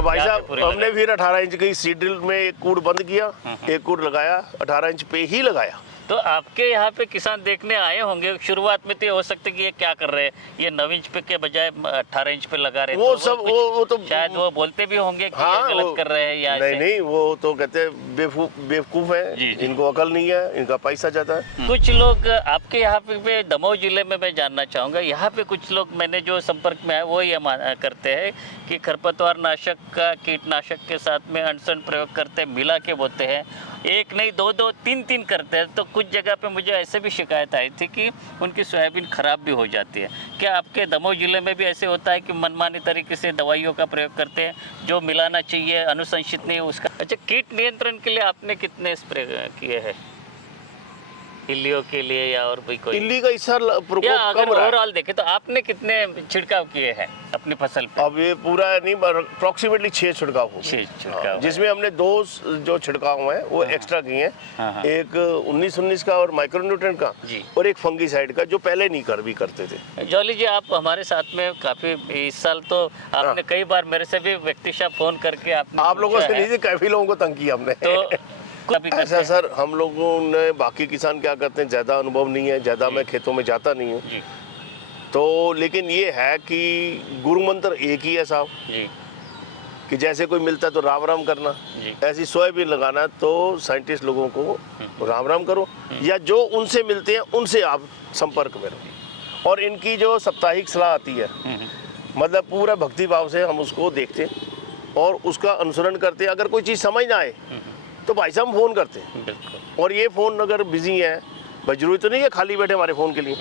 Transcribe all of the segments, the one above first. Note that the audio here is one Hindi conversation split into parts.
तो भाई यहाँ पे साहब पूरी हमने लगाई। फिर 18 इंच की सीड ड्रिल में एक कूड़ बंद किया, एक कूड़ लगाया, 18 इंच पे ही लगाया। तो आपके यहाँ पे किसान देखने आए होंगे, शुरुआत में तो ये हो सकता है कि ये क्या कर रहे हैं, ये 9 इंच पे के बजाय 18 इंच पे लगा रहे हैं। वो तो सब कुछ वो तो शायद वो बोलते भी होंगे कि हाँ, ये गलत कर रहे हैं या नहीं ऐसे। नहीं, वो तो कहते हैं बेवकूफ़ है, जी, जी। इनको अकल नहीं है, इनका पैसा जाता है। कुछ लोग आपके यहाँ पे दमोह जिले में मैं जानना चाहूँगा, यहाँ पे कुछ लोग मैंने जो संपर्क में है वो ये करते हैं कि खरपतवार नाशक का कीटनाशक के साथ में अनसन प्रयोग करते हैं, मिला के बोते हैं, एक नहीं दो दो तीन तीन करते हैं। तो कुछ जगह पे मुझे ऐसे भी शिकायत आई थी कि उनकी सोयाबीन खराब भी हो जाती है। क्या आपके दमोह जिले में भी ऐसे होता है कि मनमानी तरीके से दवाइयों का प्रयोग करते हैं, जो मिलाना चाहिए अनुशंसित नहीं उसका? अच्छा, कीट नियंत्रण के लिए आपने कितने स्प्रे किए हैं, इल्लियों के लिए या और भी कोई? इल्ली का इस साल या प्रकोप अगर कम रहा है। ओवरऑल देखें तो आपने कितने छिड़काव किए हैं अपनी फसल पे? अब ये पूरा नहीं, अप्रोक्सीमेटली 6 छिड़काव हो गए। 6 छिड़काव हाँ, है। जिसमें हमने 2 जो छिड़काव हैं वो एक्स्ट्रा किए हाँ, हाँ। हैं, एक 19-19 का और माइक्रोन्यूट्रेंट का, जी। और एक फंगीसाइड का जो पहले नहीं भी करते थे। जॉली जी, आप हमारे साथ में काफी इस साल तो आपने कई बार मेरे से भी व्यक्तिशः फोन करके आपने आप लोगों पूछा से है। नहीं, काफी लोगों को तंग किया हमने। तो कभी करते ऐसा हैं। सर, हम लोगों ने, बाकी किसान क्या करते हैं, ज़्यादा अनुभव नहीं है, ज़्यादा मैं खेतों में जाता नहीं हूँ, जी तो लेकिन ये है कि गुरु मंत्र एक ही है साहब, जी कि जैसे कोई मिलता है तो राम राम करना, जी। ऐसी सोयाबीन लगाना, तो साइंटिस्ट लोगों को राम राम करो, या जो उनसे मिलते हैं उनसे आप संपर्क में रहो। और इनकी जो साप्ताहिक सलाह आती है, मतलब पूरा भक्ति भाव से हम उसको देखते हैं और उसका अनुसरण करते हैं। अगर कोई चीज़ समझ ना आए तो भाई साहब हम फ़ोन करते हैं, बिल्कुल। और ये फ़ोन अगर बिजी है, भाई जरूरी तो नहीं है खाली बैठे हमारे फ़ोन के लिए,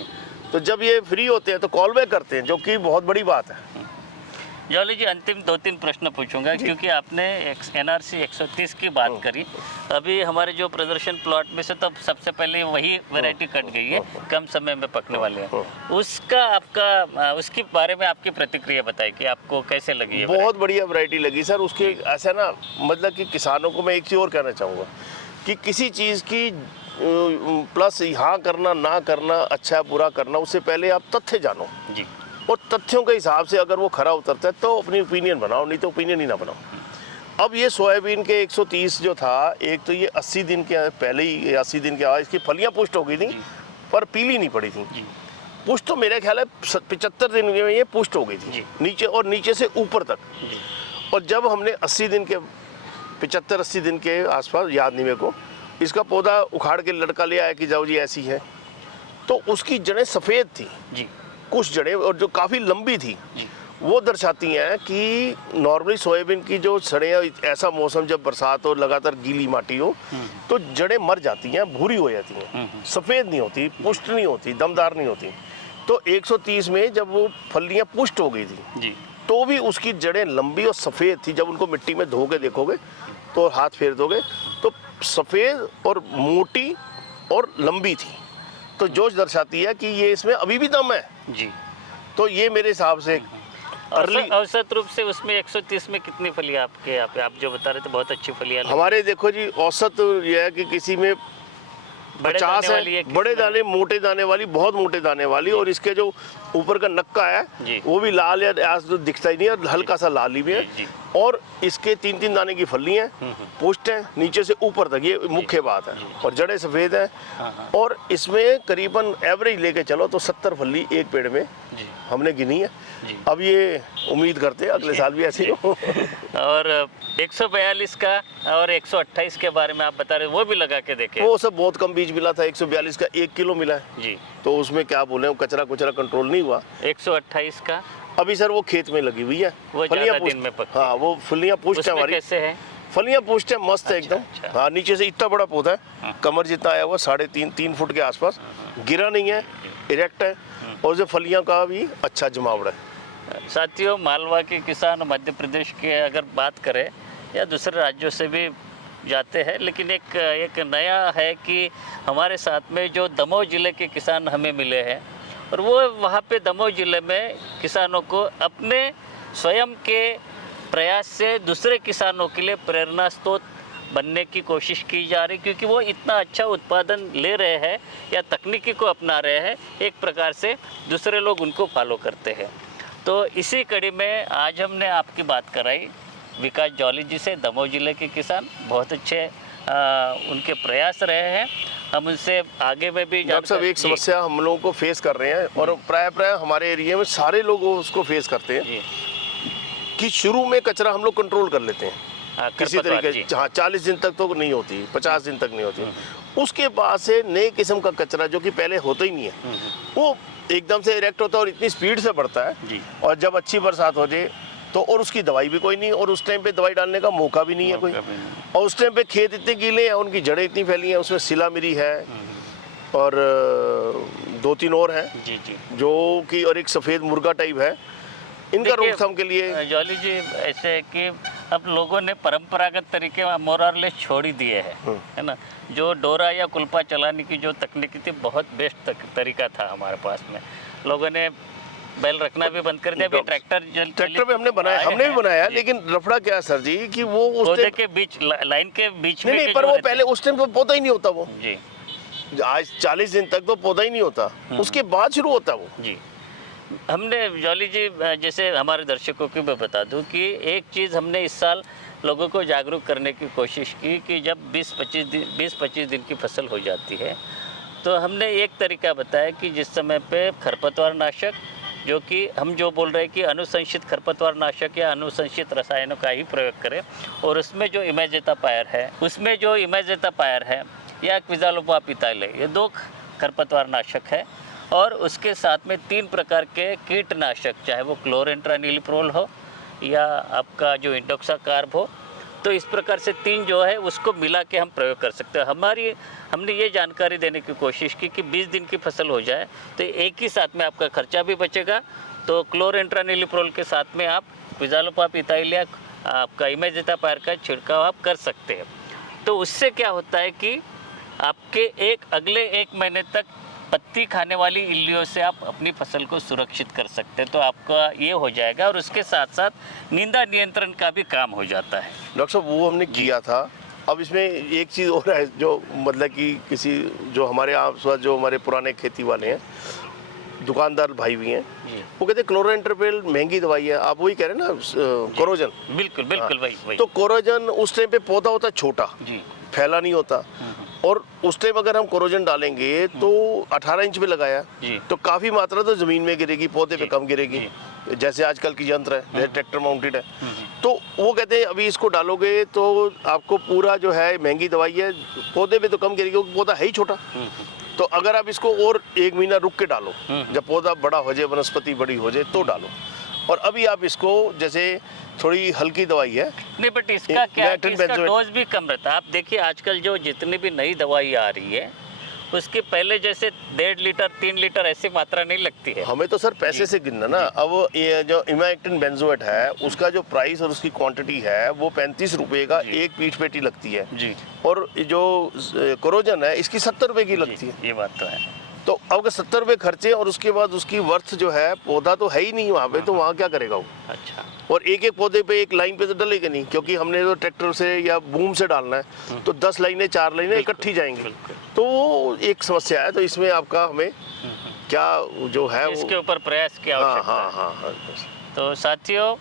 तो जब ये फ्री होते हैं तो कॉल बैक करते हैं, जो कि बहुत बड़ी बात है। जॉली जी, अंतिम 2-3 प्रश्न पूछूंगा, क्योंकि आपने NRC 130 की बात करी। अभी हमारे जो प्रदर्शन प्लॉट में से तो सबसे पहले वही वैरायटी कट गई है, कम समय में पकने वाले हैं। उसका आपका उसके बारे में आपकी प्रतिक्रिया बताइए कि आपको कैसे लगी है? बहुत बढ़िया वैरायटी लगी सर। उसके ऐसा ना, मतलब कि किसानों को मैं एक चीज़ और कहना चाहूँगा कि किसी चीज़ की प्लस हाँ करना ना करना, अच्छा बुरा करना, उससे पहले आप तथ्य जानो, जी और तथ्यों के हिसाब से अगर वो खरा उतरता है तो अपनी ओपिनियन बनाओ, नहीं तो ओपिनियन ही ना बनाओ। अब ये सोयाबीन के 130 जो था, एक तो ये 80 दिन के पहले ही, 80 दिन के बाद इसकी फलियाँ पुष्ट हो गई थी, पर पीली नहीं पड़ी थी। पुष्ट तो मेरा ख्याल है 75 दिन में ये पुष्ट हो गई थी, नीचे और नीचे से ऊपर तक। और जब हमने 80 दिन के 75-80 दिन के आसपास, याद नहीं मेरे को, इसका पौधा उखाड़ के लड़का ले आया कि जाओ जी ऐसी है, तो उसकी जड़ें सफ़ेद थी जी कुछ जड़ें, और जो काफ़ी लंबी थी, वो दर्शाती हैं कि नॉर्मली सोयाबीन की जो जड़ें, ऐसा मौसम जब बरसात हो, लगातार गीली माटी हो, तो जड़ें मर जाती हैं, भूरी हो जाती हैं, सफ़ेद नहीं होती, पुष्ट नहीं होती, दमदार नहीं होती। तो 130 में जब वो फलियाँ पुष्ट हो गई थी, जी तो भी उसकी जड़ें लंबी और सफ़ेद थी। जब उनको मिट्टी में धो के देखोगे तो हाथ फेर दोगे तो सफ़ेद और मोटी और लंबी थी, तो जो दर्शाती है कि ये इसमें अभी भी दम है। जी। तो ये मेरे हिसाब से औसत रूप से उसमें 130 में कितनी फलियाँ आपके यहाँ पे, आप जो बता रहे थे बहुत अच्छी फलियाँ लगी। हमारे देखो जी, औसत ये है कि किसी में बड़े 50 दाने वाली है, है, किसी बड़े में- दाने, मोटे दाने वाली, बहुत मोटे दाने वाली, और इसके जो ऊपर का नक्का जी। है वो भी लाल या आज तो दिखता ही नहीं है, हल्का सा लाल ही भी है। जी। और इसके 3-3 दाने की फली हैं, पुष्ट हैं नीचे से ऊपर तक, ये मुख्य बात है। और जड़ें सफ़ेद हैं, और इसमें करीबन एवरेज लेके चलो तो 70 फली एक पेड़ में जी हमने गिनी है। जी। अब ये उम्मीद करते हैं अगले साल भी ऐसे ही हो। और 142 का और 128 के बारे में आप बता रहे, वो भी लगा के देखे? वो सब बहुत कम बीज मिला था, 142 का 1 किलो मिला है, जी। तो उसमें क्या बोले, वो कचरा कुचरा कंट्रोल नहीं हुआ। 128 का अभी सर वो खेत में लगी हुई है, वो फलियां ज़्यादा पुष्ट- दिन में पकती हाँ, वो फलियां पुष्ट है उसमें हमारी, कैसे है? फलियां पुष्ट है, मस्त है एकदम। अच्छा। हाँ, नीचे से इतना बड़ा पौधा है, कमर जितना आया हुआ, 3.5-3 फुट के आसपास, गिरा नहीं है, इरेक्ट है, और जो फलियां का भी अच्छा जमावड़ा है। साथियों, मालवा के किसान मध्य प्रदेश के अगर बात करें या दूसरे राज्यों से भी जाते हैं, लेकिन एक नया है कि हमारे साथ में जो दमोह ज़िले के किसान हमें मिले हैं, और वो वहाँ पे दमोह ज़िले में किसानों को अपने स्वयं के प्रयास से दूसरे किसानों के लिए प्रेरणा स्रोत बनने की कोशिश की जा रही, क्योंकि वो इतना अच्छा उत्पादन ले रहे हैं या तकनीकी को अपना रहे हैं, एक प्रकार से दूसरे लोग उनको फॉलो करते हैं। तो इसी कड़ी में आज हमने आपकी बात कराई विकास जौली जी से, दमोह जिले के किसान बहुत अच्छे उनके प्रयास रहे हैं। हम उनसे आगे में भी डॉक्टर साहब एक जी, समस्या हम लोगों को फेस कर रहे हैं और प्राय हमारे एरिया में सारे लोग उसको फेस करते हैं जी, कि शुरू में कचरा हम लोग कंट्रोल कर लेते हैं किसी खरपतवार, तरीके जी। से। हाँ, 40 दिन तक तो नहीं होती, 50 दिन तक नहीं होती। उसके बाद से नए किस्म का कचरा जो कि पहले होता ही नहीं है, वो एकदम से इरेक्ट होता है और इतनी स्पीड से बढ़ता है। जी। और जब अच्छी बरसात हो जाए तो और उसकी दवाई भी कोई नहीं, और उस टाइम पे दवाई डालने का मौका भी नहीं है कोई। मौका भी नहीं। और उस टाइम पे खेत इतने गीले हैं, उनकी जड़ें इतनी फैली हैं, उसमें सिला मिरी है और 2-3 और हैं जी जी। जो कि, और एक सफ़ेद मुर्गा टाइप है। इनका देखिए, रोकथाम के लिए जॉली जी ऐसे है कि अब लोगों ने परंपरागत तरीके मोर और लेस छोड़ ही दिए हैं, है ना। जो डोरा या कुल्पा चलाने की जो तकनीकी थी, बहुत बेस्ट तरीका था हमारे पास में। लोगों ने बैल रखना भी बंद कर दिया। अभी ट्रैक्टर पे हमने बनाया, हमने भी बनाया, लेकिन लफड़ा क्या है सर जी कि वो उस पौधे टाइम के बीच, लाइन के बीच में नहीं, के पर जो वो रहते पहले उस टाइम पे पौधा ही नहीं होता वो। जी आज 40 दिन तक तो पौधा ही नहीं होता, उसके बाद शुरू होता वो। जी। हमने जॉली जी जैसे हमारे दर्शकों को मैं बता दूं कि एक चीज़ हमने इस साल लोगों को जागरूक करने की कोशिश की कि जब 20-25 दिन की फसल हो जाती है, तो हमने एक तरीका बताया कि जिस समय पे खरपतवार नाशक, जो कि हम जो बोल रहे हैं कि अनुशंसित खरपतवार नाशक या अनुशंसित रसायनों का ही प्रयोग करें, और उसमें जो इमेजेटापायर है या क्विज़ालोपा पिताइले, ये 2 खरपतवार नाशक है। और उसके साथ में 3 प्रकार के कीटनाशक, चाहे वो क्लोरेंट्रानिलिप्रोल हो या आपका जो इंडोक्साकार्ब हो, तो इस प्रकार से 3 जो है उसको मिला के हम प्रयोग कर सकते हैं। हमने ये जानकारी देने की कोशिश की कि 20 दिन की फसल हो जाए तो एक ही साथ में आपका खर्चा भी बचेगा। तो क्लोरेंट्रानिलिप्रोल के साथ में आप क्विज़ालोपा पिताइले, आपका इमेजेटापायर का छिड़काव आप कर सकते हैं। तो उससे क्या होता है कि आपके अगले 1 महीने तक पत्ती खाने वाली इल्लियों से आप अपनी फसल को सुरक्षित कर सकते हैं। तो आपका ये हो जाएगा, और उसके साथ साथ निंदा नियंत्रण का भी काम हो जाता है। डॉक्टर साहब वो हमने किया था। अब इसमें एक चीज़ और है जो मतलब कि किसी जो हमारे आस जो हमारे पुराने खेती वाले हैं, दुकानदार भाई भी हैं, वो कहते हैं क्लोरेंट्रानिलिप्रोल महंगी दवाई है। आप वही कह रहे हैं ना, कोरोजन। बिल्कुल बिल्कुल, वही। तो कोरोजन उस टाइम पे पौधा होता छोटा, जी फैला नहीं होता, और उस टाइम अगर हम कोरोजन डालेंगे तो 18 इंच पे लगाया जी। तो काफ़ी मात्रा तो ज़मीन में गिरेगी, पौधे पे कम गिरेगी, जैसे आजकल की यंत्र है, जैसे ट्रैक्टर माउंटेड है। तो वो कहते हैं अभी इसको डालोगे तो आपको पूरा जो है महंगी दवाई है, पौधे पे तो कम गिरेगी क्योंकि पौधा है ही छोटा। तो अगर आप इसको और 1 महीना रुक के डालो, जब पौधा बड़ा हो जाए, वनस्पति बड़ी हो जाए तो डालो। और अभी आप इसको, जैसे थोड़ी हल्की दवाई है नहीं, बट इसका क्या है कि नाइट्रोजन इसका बेंजोएट। डोज भी कम रहता है। आप देखिए आजकल जो जितनी भी नई दवाई आ रही है, उसके पहले जैसे 1.5 लीटर 3 लीटर ऐसी मात्रा नहीं लगती है। हमें तो सर पैसे से गिनना ना। अब ये जो इमाइक्टिन बेंजोएट है, उसका जो प्राइस और उसकी क्वांटिटी है वो 35 रुपये का एक पीठ पेटी लगती है जी और जो कोरोजन है इसकी 70 रुपये की लगती है। ये बात तो है। तो अब अगर 70 रुपये खर्चे और उसके बाद उसकी वर्थ जो है, पौधा तो है ही नहीं वहाँ पे, तो वहाँ क्या करेगा वो। अच्छा, और एक पौधे पे एक लाइन पे तो डलेगा नहीं, क्योंकि हमने तो ट्रैक्टर से या बूम से डालना है तो 10 लाइनें 4 लाइनें इकट्ठी जाएंगी, बिल्कुल। तो वो एक समस्या है। तो इसमें आपका हमें क्या जो है वो, इसके ऊपर प्रयास की हाँ आवश्यकता हाँ है। हाँ हाँ। तो साथियों,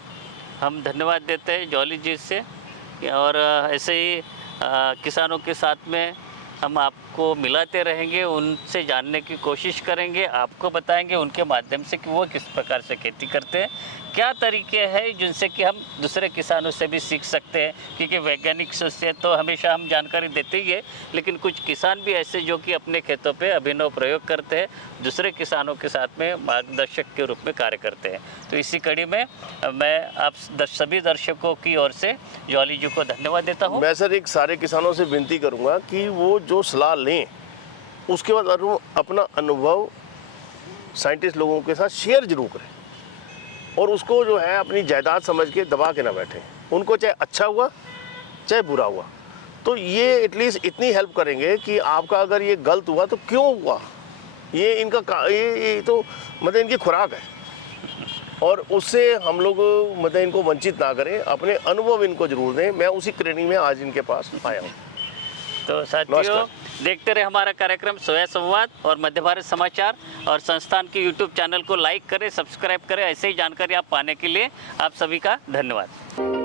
हम धन्यवाद देते हैं जॉली जी से, और ऐसे ही किसानों के साथ में हम आपको मिलाते रहेंगे, उनसे जानने की कोशिश करेंगे, आपको बताएंगे उनके माध्यम से कि वो किस प्रकार से खेती करते हैं, क्या तरीके हैं जिनसे कि हम दूसरे किसानों से भी सीख सकते हैं। क्योंकि वैज्ञानिक से तो हमेशा हम जानकारी देते ही है, लेकिन कुछ किसान भी ऐसे जो कि अपने खेतों पे अभिनव प्रयोग करते हैं, दूसरे किसानों के साथ में मार्गदर्शक के रूप में कार्य करते हैं। तो इसी कड़ी में मैं आप सभी दर्शकों की ओर से जॉली जी को धन्यवाद देता हूँ। मैं सर एक सारे किसानों से विनती करूंगा कि वो जो सलाह लें, उसके बाद अपना अनुभव साइंटिस्ट लोगों के साथ शेयर जरूर करें, और उसको जो है अपनी जायदाद समझ के दबा के ना बैठें। उनको चाहे अच्छा हुआ चाहे बुरा हुआ, तो ये एटलीस्ट इतनी हेल्प करेंगे कि आपका अगर ये गलत हुआ तो क्यों हुआ, ये इनका ये तो मतलब इनकी खुराक है, और उससे हम लोग मतलब इनको वंचित ना करें, अपने अनुभव इनको जरूर दें। मैं उसी श्रेणी में आज इनके पास आया हूँ। तो साथियों, देखते रहे हमारा कार्यक्रम सोया संवाद और मध्य भारत समाचार, और संस्थान के यूट्यूब चैनल को लाइक करें, सब्सक्राइब करें। ऐसे ही जानकारी आप पाने के लिए आप सभी का धन्यवाद।